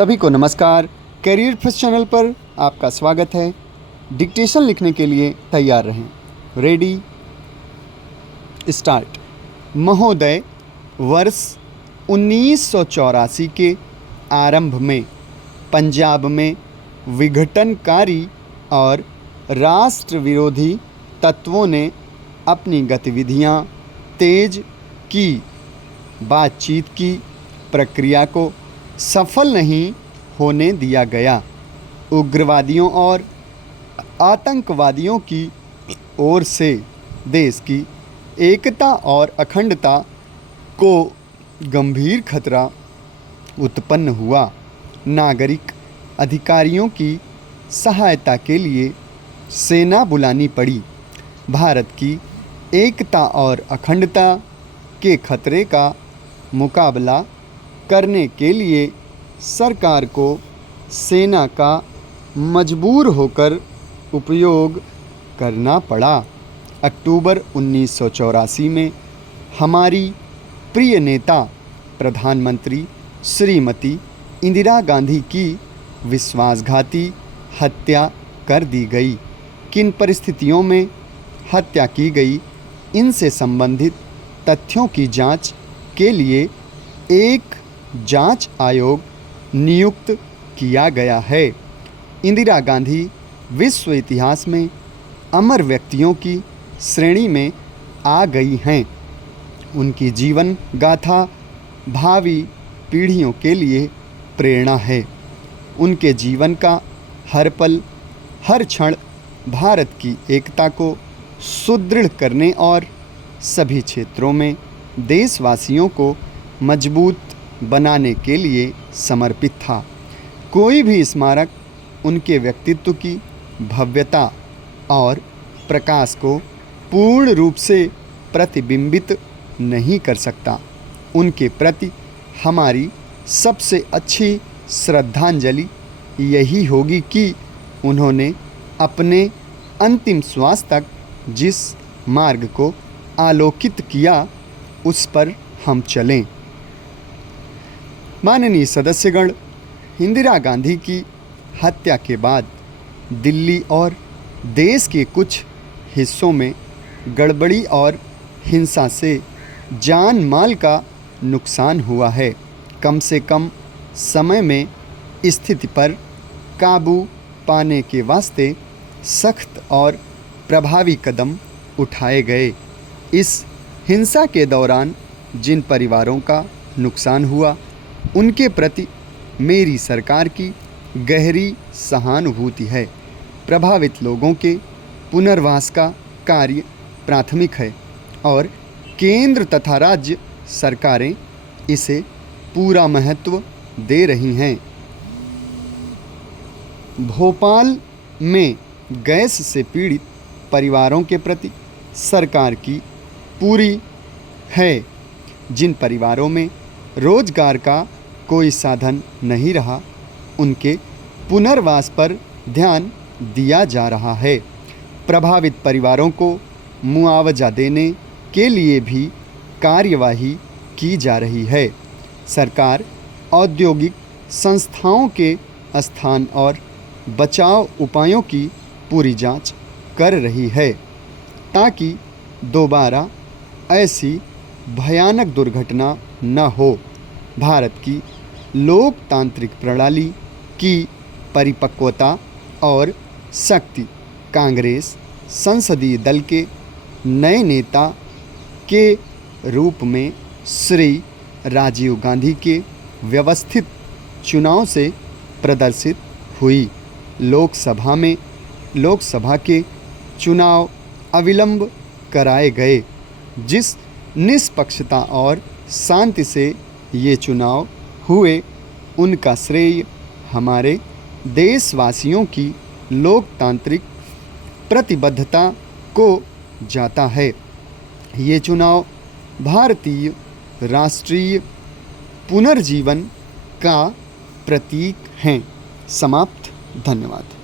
सभी को नमस्कार। करियर फर्स्ट चैनल पर आपका स्वागत है। डिक्टेशन लिखने के लिए तैयार रहें। Ready start. महोदय, वर्ष 1984 के आरंभ में पंजाब में विघटनकारी और राष्ट्र विरोधी तत्वों ने अपनी गतिविधियां तेज की। बातचीत की प्रक्रिया को सफल नहीं होने दिया गया। उग्रवादियों और आतंकवादियों की ओर से देश की एकता और अखंडता को गंभीर खतरा उत्पन्न हुआ। नागरिक अधिकारियों की सहायता के लिए सेना बुलानी पड़ी। भारत की एकता और अखंडता के खतरे का मुकाबला करने के लिए सरकार को सेना का मजबूर होकर उपयोग करना पड़ा। अक्टूबर 1984 में हमारी प्रिय नेता प्रधानमंत्री श्रीमती इंदिरा गांधी की विश्वासघाती हत्या कर दी गई। किन परिस्थितियों में हत्या की गई, इनसे संबंधित तथ्यों की जांच के लिए एक जांच आयोग नियुक्त किया गया है। इंदिरा गांधी विश्व इतिहास में अमर व्यक्तियों की श्रेणी में आ गई हैं। उनकी जीवन गाथा भावी पीढ़ियों के लिए प्रेरणा है। उनके जीवन का हर पल, हर क्षण भारत की एकता को सुदृढ़ करने और सभी क्षेत्रों में देशवासियों को मजबूत बनाने के लिए समर्पित था। कोई भी स्मारक उनके व्यक्तित्व की भव्यता और प्रकाश को पूर्ण रूप से प्रतिबिंबित नहीं कर सकता। उनके प्रति हमारी सबसे अच्छी श्रद्धांजलि यही होगी कि उन्होंने अपने अंतिम श्वास तक जिस मार्ग को आलोकित किया, उस पर हम चलें। माननीय सदस्यगण, इंदिरा गांधी की हत्या के बाद दिल्ली और देश के कुछ हिस्सों में गड़बड़ी और हिंसा से जान माल का नुकसान हुआ है। कम से कम समय में स्थिति पर काबू पाने के वास्ते सख्त और प्रभावी कदम उठाए गए। इस हिंसा के दौरान जिन परिवारों का नुकसान हुआ, उनके प्रति मेरी सरकार की गहरी सहानुभूति है। प्रभावित लोगों के पुनर्वास का कार्य प्राथमिक है और केंद्र तथा राज्य सरकारें इसे पूरा महत्व दे रही हैं। भोपाल में गैस से पीड़ित परिवारों के प्रति सरकार की पूरी है। जिन परिवारों में रोजगार का कोई साधन नहीं रहा, उनके पुनर्वास पर ध्यान दिया जा रहा है। प्रभावित परिवारों को मुआवजा देने के लिए भी कार्यवाही की जा रही है। सरकार औद्योगिक संस्थाओं के स्थान और बचाव उपायों की पूरी जांच कर रही है ताकि दोबारा ऐसी भयानक दुर्घटना न हो। भारत की लोकतांत्रिक प्रणाली की परिपक्वता और शक्ति कांग्रेस संसदीय दल के नए नेता के रूप में श्री राजीव गांधी के व्यवस्थित चुनाव से प्रदर्शित हुई। लोकसभा के चुनाव अविलंब कराए गए। जिस निष्पक्षता और शांति से ये चुनाव हुए, उनका श्रेय हमारे देशवासियों की लोकतांत्रिक प्रतिबद्धता को जाता है। ये चुनाव भारतीय राष्ट्रीय पुनर्जीवन का प्रतीक हैं। समाप्त। धन्यवाद।